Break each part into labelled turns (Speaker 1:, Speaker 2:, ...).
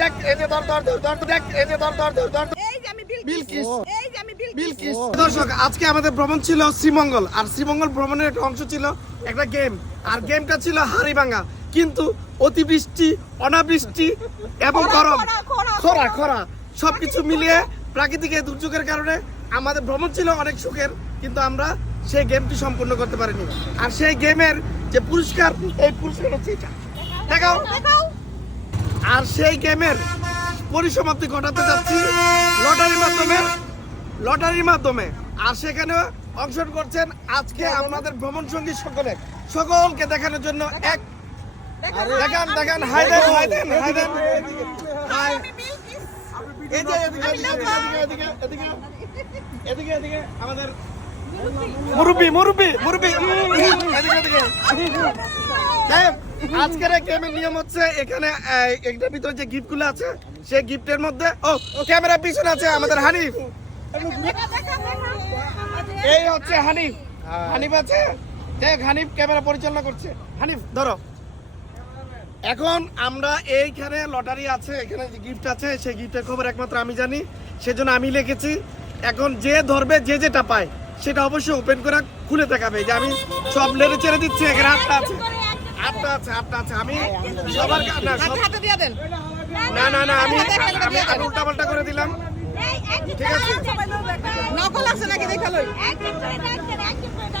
Speaker 1: দেখ এই যে ধর ধর ধর ধর দেখ এই যে ধর ধর ধর ধর।
Speaker 2: এই যে আমি বিলকিস।
Speaker 1: বিলকিস।
Speaker 2: এই যে আমি বিলকিস।
Speaker 1: বিলকিস। দর্শক আজকে আমাদের ভ্রমণ ছিল শ্রীমঙ্গল। আর শ্রীমঙ্গল ভ্রমণের একটা অংশ ছিল একটা গেম। আর গেমটা ছিল কিন্তু অতিবৃষ্টি অনাবৃষ্টি এবং গরম।
Speaker 2: খরা, খরা,
Speaker 1: সবকিছু মিলিয়ে প্রাকৃতিক এই দুর্যোগের কারণে আমাদের ভ্রমণ ছিল অনেক সুখের কিন্তু আমরা সেই গেমটি সম্পূর্ণ করতে পারিনি। আর সেই গেমের যে পুরস্কার এই পুরস্কার হচ্ছে এটা দেখাও।
Speaker 2: দেখাও।
Speaker 1: আর সেই গেমের পরিসমাপ্তি ঘটাতে যাচ্ছি লটারির মাধ্যমে লটারির মাধ্যমে। আর সেখানে অংশগ্রহণ করছেন আজকে আমাদের ভ্রমণ সঙ্গী সকলে। সকলকে দেখানোর জন্য এক দেখান দেখান হাই দেন হাই দেন হাই দেন। হাই। এদিকে এদিকে এদিকে এদিকে এদিকে আমাদের মুরব্বি মুরব্বি মুরব্বি। এদিকে এদিকে। আজকের এই গেমের নিয়ম হচ্ছে এখানে এটার ভিতরে যে গিফটগুলো আছে সেই গিফটের মধ্যে ও ক্যামেরা পিছনে আছে আমাদের হানিফ। এই হচ্ছে হানিফ। হানিফ আছে? দেখ হানিফ ক্যামেরা পরিচালনা করছে। হানিফ ধরো। এখন আমরা এইখানে লটারি আছে এখানে যে গিফট আছে সেই গিফটের খবর একমাত্র আমি জানি। সেজন্য আমি লিখেছি এখন যে ধরবে যে যেটা পায় সেটা অবশ্যই ওপেন করে খুলে দেখাবে। যে আমি সব লেড়ে ছেড়ে দিচ্ছি এখানে আটটা আছে। আটটা আছে আটটা আছে আমি সবার না সব
Speaker 2: হাতে দিয়ে দেন
Speaker 1: না না না আমি আমি উল্টা পাল্টা করে দিলাম ঠিক আছে
Speaker 2: নকল আছে নাকি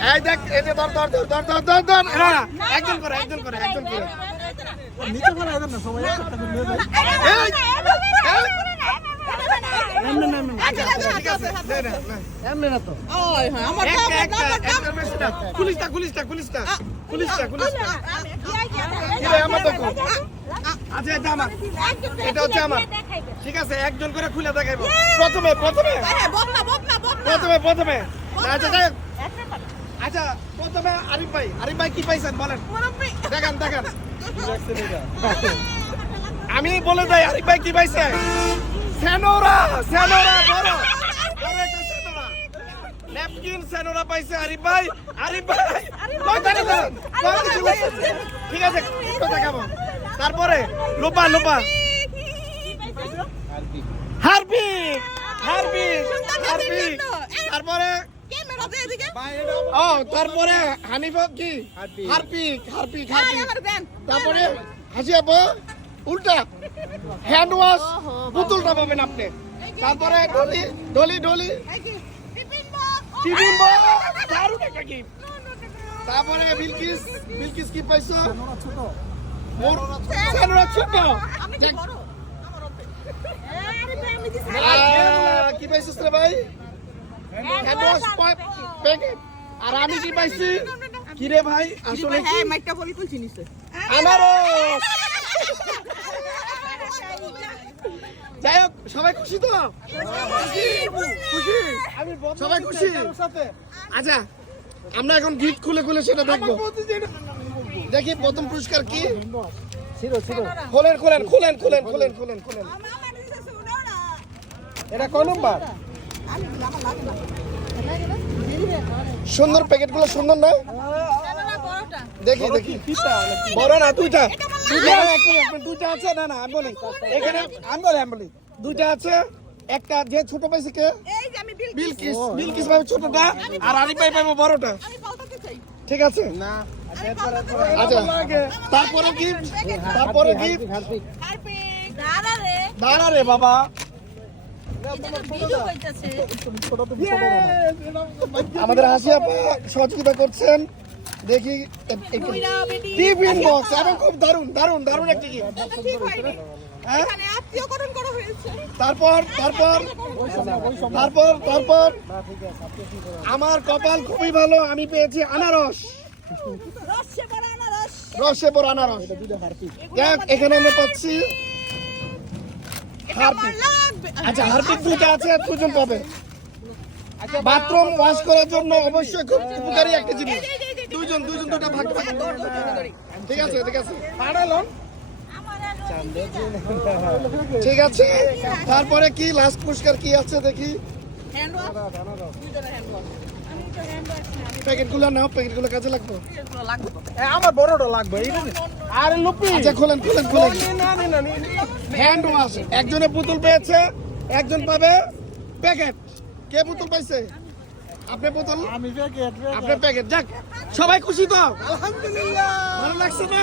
Speaker 1: এই দেখ এই যে ধর ধর ধর ধর ধর ধর ধর না একজন করে একজন করে একজন করে এই, এই, আচ্ছা, আচ্ছা, ঠিক আছে, নে, নে, নে।
Speaker 2: ওই হ্যাঁ আমার
Speaker 1: না। আমার দেখো আচ্ছা এটা আমার এটা হচ্ছে আমার ঠিক আছে একজন করে খুলে দেখাইবো প্রথমে প্রথমে
Speaker 2: হ্যাঁ বদনা বদনা বদনা
Speaker 1: প্রথমে প্রথমে আচ্ছা আচ্ছা প্রথমে আরিফ ভাই আরিফ ভাই কি পাইছেন বলেন দেখান দেখান আমি বলে যাই আরিফ ভাই কি পাইছে সেনোরা সেনোরা বড় ন্যাপকিন সেনোরা পাইছে আরিফ ভাই আরিফ ভাই ঠিক আছে একটু দেখাবো। তারপরে Lopa Lopa. Harpic Harpic Harpic. তারপরে
Speaker 2: ক্যামেরা
Speaker 1: ও তারপরে হানিফ কি? হারপিক। হারপিক
Speaker 2: দেন
Speaker 1: তারপরে হাসি আপা উল্টা। হ্যান্ড ওয়াশ পুতুলটা পাবেন আপনি। তারপরে Dolly Dolly Dolly.
Speaker 2: Box
Speaker 1: tiffin দারুণ একটা। তারপরে বিলকিস বিলকিস কি পাইছো? মোর সেনরা ছোট।
Speaker 2: আমি কি বড় আমার ওপে আরে ভাই? আমি দিছি
Speaker 1: কি পাইছিস রে ভাই প্যাকেট। আর আমি কি পাইছি? কি রে ভাই? আসলে কি?
Speaker 2: হ্যাঁ মাইকটা বলি কোন চিনিছে
Speaker 1: আনারস। যাই হোক সবাই খুশি তো? খুশি? সবাই খুশি? আচ্ছা আমরা এখন গিফট খুলে খুলে সেটা দেখব। দেখি প্রথম পুরস্কার কি? খোলেন খোলেন খোলেন খোলেন খোলেন খোলেন খোলেন। এটা কোন নাম্বার? সুন্দর প্যাকেটগুলো সুন্দর না? দেখি দেখি। বড় না দুইটা? দুইটা আছে না না আমি বলি এখানে আমি বলি আমি বলি। দুইটা আছে একটা যে ছোট পাইছে কে
Speaker 2: এই যে আমি বিল
Speaker 1: বিলকিস বিলকিস পাবে ছোটটা আর আরিফ ভাই পাবে বড়টা।
Speaker 2: আমি পাল্টাতে চাই।
Speaker 1: ঠিক আছে? না আচ্ছা তারপরে কি? তারপরে কি?
Speaker 2: দাঁড়া রে।
Speaker 1: বাবা। আমাদের হাসি আপা সহযোগিতা করছেন। দেখি টিফিন বক্স এবং খুব দারুণ দারুণ দারুণ একটা কি? হ্যাঁ? তারপর তারপর তারপর তারপর। আমার কপাল খুবই ভালো আমি পেয়েছি আনারস।
Speaker 2: রসে
Speaker 1: পর আনারস। দেখ এখানে আমরা পাচ্ছি হারপিক। আচ্ছা হারপিক দুটো আছে দুজন পাবে। বাথরুম ওয়াশ করার জন্য অবশ্যই খুব উপকারী একটা জিনিস। দুইজন দুইজন দুটো ভাগ ভাগ ঠিক আছে ঠিক আছে। পাড়ালন ঠিক আছে। তারপরে কি লাস্ট পুরস্কার কি আছে দেখি? প্যাকেটগুলো নাও প্যাকেটগুলো কাজে লাগবে?
Speaker 3: আমার বড়টা লাগবে। আরে লুপি।
Speaker 1: আচ্ছা খোলেন খোলেন খোলেন। হ্যান্ড ওয়াশ একজনে বোতল পেয়েছে একজন পাবে প্যাকেট। কে বোতল পাইছে? আপনি বোতল?
Speaker 3: আমি প্যাকেট
Speaker 1: আপনি প্যাকেট যাক। সবাই খুশি তো?
Speaker 3: আলহামদুলিল্লাহ।
Speaker 1: ভালো লাগছে না?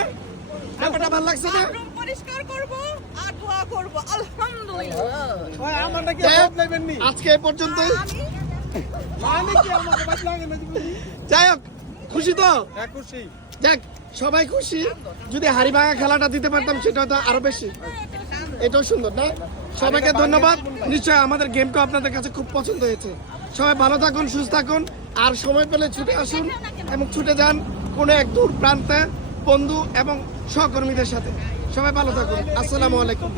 Speaker 1: ব্যাপারটা ভালো লাগছে না?
Speaker 2: পরিষ্কার করব আর ধোয়া করব। আলহামদুলিল্লাহ।
Speaker 3: ওই আমারটা কি
Speaker 1: যাই হোক,
Speaker 3: সব নেবেন নি?
Speaker 1: আজকে এই পর্যন্তই।
Speaker 3: মানে কি আমাকে বাদ লাগে না
Speaker 1: যাই হোক খুশি তো?
Speaker 3: হ্যাঁ খুশি।
Speaker 1: যাক সবাই খুশি। যদি হাড়ি ভাঙা খেলাটা দিতে পারতাম সেটা হয়তো আরও বেশি। এটাও সুন্দর না? সবাইকে ধন্যবাদ। নিশ্চয়ই আমাদের গেমটা আপনাদের কাছে খুব পছন্দ হয়েছে। সবাই ভালো থাকুন, সুস্থ থাকুন। আর সময় পেলে ছুটে আসুন এবং ছুটে যান কোনো এক দূর প্রান্তে বন্ধু এবং সহকর্মীদের সাথে। সবাই ভালো থাকুন। আসসালামু আলাইকুম।